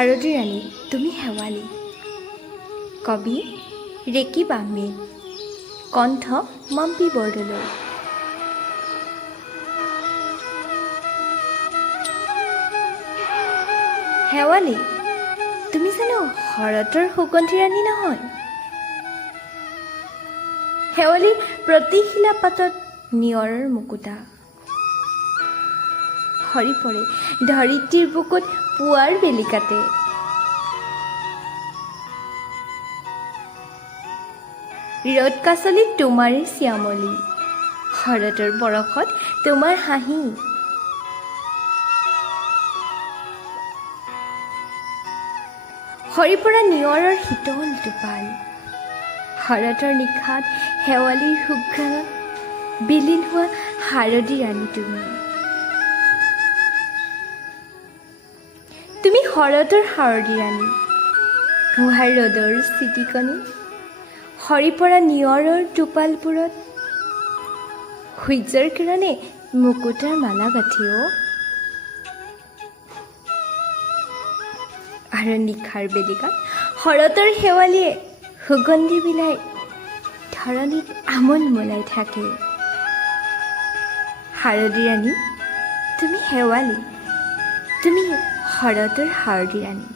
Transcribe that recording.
শাৰদী ৰাণী তুমি শেৱালী। কবি ৰেকি বাংমী, কণ্ঠ মাম্পি বৰদলৈ। শেৱালী তুমি জানো শৰতৰ সুগন্ধি ৰাণী নহয়? শেৱালী প্ৰতিশিলা পাতত নিয়ৰৰ মুকুতা, সৰি পৰে ধৰিত্ৰীৰ বুকুত পুৱাৰ বেলি কাটে। ৰ'দ কাছলি তোমাৰে শ্যামলী, শৰতৰ বৰষত তোমাৰ হাঁহি। সৰি পৰা নিয়ৰৰ শীতল টোপাল, শৰতৰ নিশাত শেৱালীৰ সুঘ্ৰাণত বিলীন হোৱা শাৰদী ৰাণী তুমি। তুমি শৰতৰ শাৰদী ৰাণী, পুৱাৰ ৰ'দৰ চিটিকনি, সৰি পৰা নিয়ৰৰ টোপালবোৰত সূৰ্যৰ কিৰণে মুকুতাৰ মালা গাঁঠি অ'। আৰু নিশাৰ বেলিকাত শৰতৰ শেৱালীয়ে সুগন্ধি বিলাই ধৰণিত আমোল মোলাই থাকে। শাৰদী ৰাণী তুমি শেৱালী, তুমি শৰতৰ শাৰদী ৰাণী।